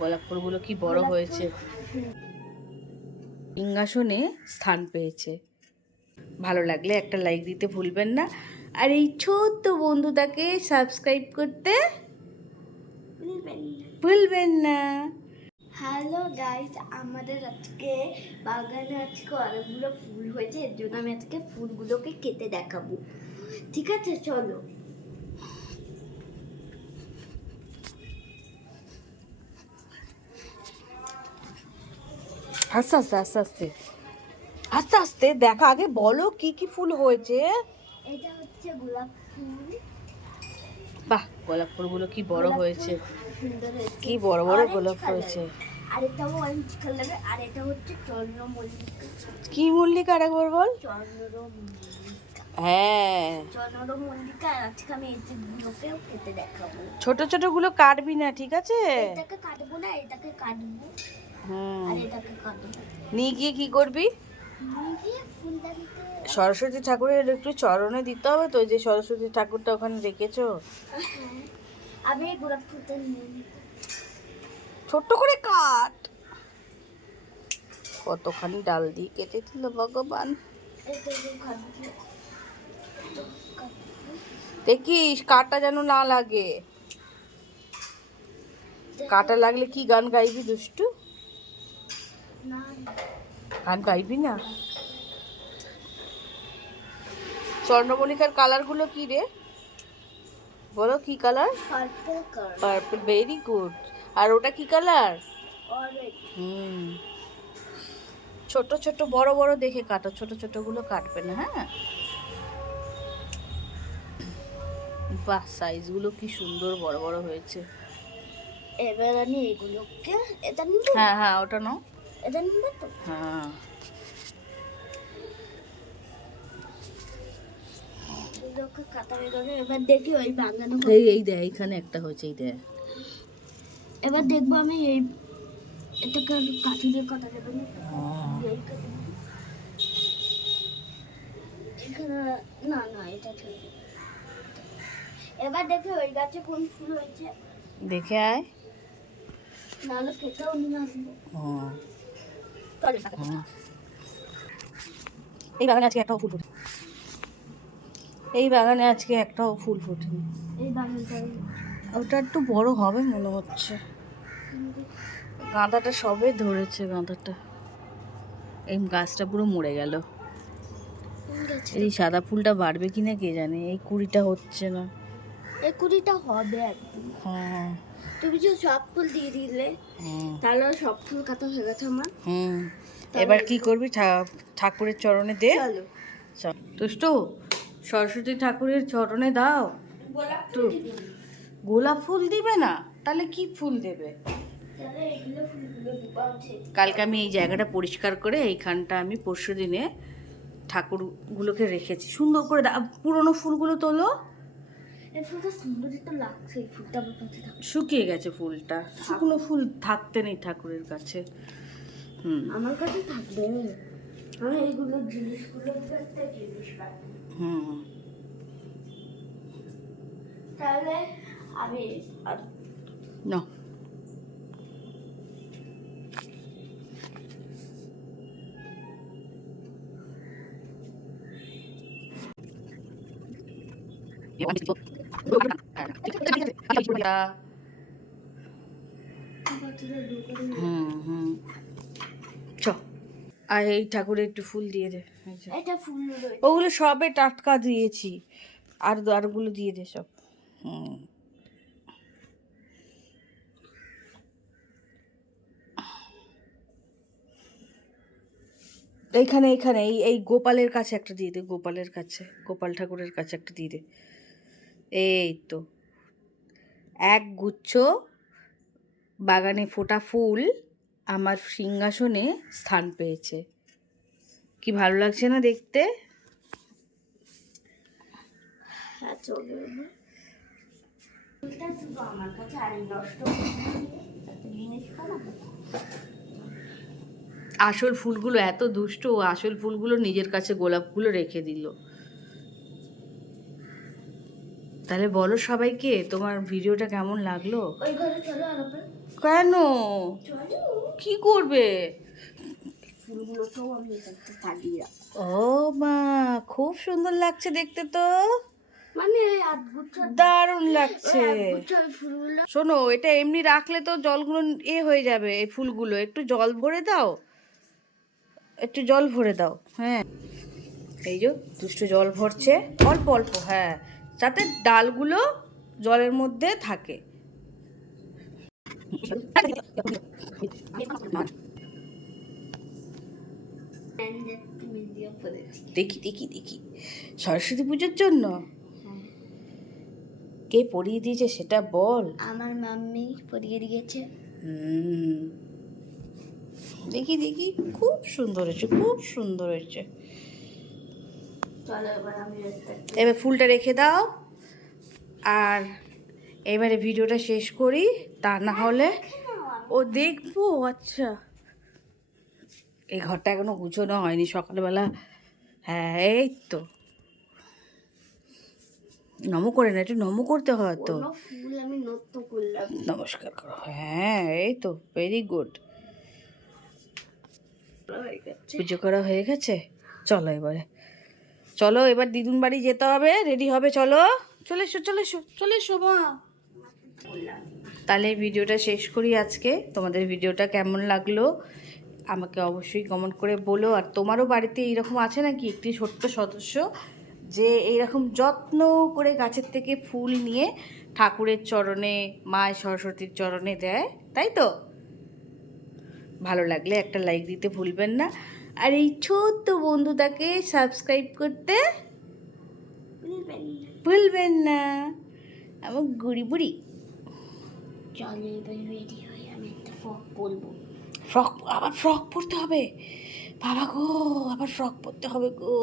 গোলাপ ফুলগুলো কি বড় হয়েছে, সিংহাসনে স্থান পেয়েছে। ভালো লাগলে একটা লাইক দিতে ভুলবেন না, আর এই ছোট্ট বন্ধুটাকে সাবস্ক্রাইব করতে ভুলবেন না। হ্যালো গাইস, আমাদের আজকে বাগানে আজকে অনেকগুলো ফুল হয়েছে, এর জন্য আমি আজকে ফুলগুলোকে কেটে দেখাবো। ঠিক আছে, চলো। আস্তে আস্তে আস্তে আস্তে আস্তে আস্তে দেখা, আগে বলো কি কি ফুল হয়েছে। এটা হচ্ছে গোলাপ ফুল। বাহ, গোলাপ ফুলগুলো কি বড় হয়েছে, সুন্দর হয়েছে, কি বড় বড় Orange গোলাপ color। হয়েছে। আর এটা অরেঞ্জ কালারের, আর এটা হচ্ছে চন্দ্রমল্লিকা। কি মল্লিকা, আরেকবার বল। চন্দ্রমল্লিকা, হ্যাঁ, চন্দ্রমল্লিকা। আর আজকে আমি এগুলোকেও কেটে দেখাবো। ছোট ছোট গুলো কাটবি না, ঠিক আছে? এটাকে কাটবো না, এটাকে কাটবো, হুম, আর এটাকে কাটবো। নিয়ে গিয়ে কি করবি? সরস্বতী ঠাকুরের একটু চরণে দিতে হবে তো, যে সরস্বতী ঠাকুরটা ওখানে রেখেছো। আমি গোলাপ ফুলটা নিয়ে ছোট্ট করে কাট। কতখানি ডাল দিয়ে কেটে দিল ভগবান। দেখিস কাটা যেন না লাগে। কাটা লাগলে কি গান গাইবি দুষ্টু? গান গাইবি না? চন্দ্রমল্লিকার কালার গুলো কি রে, বলো কি কালার? Purple, very good. আর ওটা কি কালার? হুম, ছোট ছোট বড় বড় দেখে কাটো, ছোট ছোট গুলো কাটবে না, হ্যাঁ? বাহ, সাইজ গুলো কি সুন্দর বড় বড় হয়েছে। এবার আমি এগুলোকে, এটা নিব। হ্যাঁ হ্যাঁ, ওটা নাও। এটা নিব তো। হ্যাঁ, এগুলোকে কাটা হয়ে গেলে এবার দেখি ওই বাগানো। এই দেখ, এখানে একটা হয়েছে, এই দেখ। এবার দেখবো আমি এই এটাকে কাঠি দিয়ে কাটা যাবে না। এখানে না না, এটা ঠিক। এবার দেখি ওই গাছে কোন ফুল হয়েছে, দেখে আয়। নাহলে কেটেও নিয়ে আসবো। এই বাগানে আজকে একটাও ফুল ফোটে, এই বাগানে আজকে একটাও ফুল ফোটেনি। এই বাগানটা ওটা একটু বড় হবে মনে হচ্ছে। গাঁদাটা সবে ধরেছে, গাঁদাটা। এই গাছটা পুরো মরে গেল। এই সাদা ফুলটা বাড়বে কিনা কে জানে, এই কুড়িটা হচ্ছে না। এই কুড়িটা হবে একদিন। হ্যাঁ, তুমি যে সব ফুল দিয়ে দিলে, তাহলে সব ফুল কাটা হয়ে গেছে আমার। হুম, এবার কি করবি? ঠাকুরের চরণে দে। চলো। দুষ্টু, সরস্বতী ঠাকুরের চরণে দাও। তো গোলাপ ফুল দিবে না, তাহলে কি ফুল দেবে? কালকে আমি এই জায়গাটা পরিষ্কার করে এইখানটা আমি পরশু দিনে ঠাকুরগুলোকে রেখেছি সুন্দর করে। পুরোনো ফুলগুলো তোলো। এই ফুলটা সুন্দর তো লাগছে, এই ফুলটা আমার কাছে থাকছে। শুকিয়ে গেছে ফুলটা, শুকনো ফুল থাকতে নেই ঠাকুরের কাছে। হুম, আমার কাছে থাকবে। আমি এইগুলো জিনিসগুলো একটা জিনিস পাই। হুম, তাহলে আমি না হুম হুম, চ। আর এই ঠাকুরে একটু ফুল দিয়ে দে। এটা ফুল ওগুলো সবে টাটকা দিয়েছি, আর আরগুলো দিয়ে দে সব। হুম, এইখানে এইখানে এই এই গোপালের কাছে একটা দিয়ে দে, গোপালের কাছে, গোপাল ঠাকুরের কাছে একটা দিয়ে দে। এই তো এক গুচ্ছ বাগানে ফোটা ফুল আমার সিংহাসনে স্থান পেয়েছে। কি ভালো লাগছে না দেখতে? হ্যাঁ, চলো। ফুলটা শুধু আমার কাছে, আর এই নষ্ট জিনিস বানাবো। আসল ফুলগুলো এত দুষ্ট, আসল ফুলগুলো নিজের কাছে গোলাপগুলো রেখে দিল। তাহলে বলো সবাইকে তোমার ভিডিওটা কেমন লাগলো। ওই ঘরে চলো, আর কেন? চলো কি করবে? ফুলগুলো তো আমি এখানে সাজিয়ে রাখবো। ও মা, খুব সুন্দর লাগছে দেখতে তো, মানে এক গুচ্ছ দারুণ লাগছে। ফুলগুলো শোনো, এটা এমনি রাখলে তো জলগুলো হয়ে যাবে, এই ফুলগুলো একটু জল ভরে দাও, একটু জল ভরে দাও। হ্যাঁ, এই যে দুষ্টু জল ভরছে, অল্প অল্প, হ্যাঁ, যাতে ডালগুলো জলের মধ্যে থাকে। মিডিয়া পড়েছি। দেখি দেখি দেখি, সরস্বতী পুজোর জন্য হ্যাঁ, কে পরিয়ে দিয়েছে সেটা বল। আমার মাম্মি পরিয়ে দিয়েছে। হুম, দেখি দেখি, খুব সুন্দর হয়েছে, খুব সুন্দর হয়েছে। চলো এবার আমি এবার ফুলটা রেখে দাও, আর এবারে ভিডিওটা শেষ করি, তা না হলে ও দেখবো। আচ্ছা, এই ঘরটা এখনো গুছোনো হয়নি, সকালবেলা। হ্যাঁ, এই তো, নমো করে না, একটু নমো করতে হয় তো। কোনো ফুল আমি নৃত্য করলাম। নমস্কার করো, হ্যাঁ, এই তো, ভেরি গুড। হয়ে গেছে। পুজো করা হয়ে গেছে, চলো এবারে, চলো এবার দিদুন বাড়ি যেতে হবে, রেডি হবে, চলো, চলে এসো চলে এসো চলে এসো মা। তাহলে ভিডিওটা শেষ করি আজকে। তোমাদের ভিডিওটা কেমন লাগলো আমাকে অবশ্যই কমেন্ট করে বলো। আর তোমারও বাড়িতে এইরকম আছে নাকি একটি ছোট্ট সদস্য যে এইরকম যত্ন করে গাছের থেকে ফুল নিয়ে ঠাকুরের চরণে, মায়ের সরস্বতীর চরণে দেয়, তাই তো? ভালো লাগলে একটা লাইক দিতে ভুলবেন না, আর এই ছোট্ট বন্ধুটাকে সাবস্ক্রাইব করতে ভুলবেন না। আমার গুড়ি বুড়ি। চলো এবার রেডি হয়ে আমি একটা ফ্রক পরবো। ফ্রক, আবার ফ্রক পরতে হবে? বাবা গো, আবার ফ্রক পরতে হবে গো।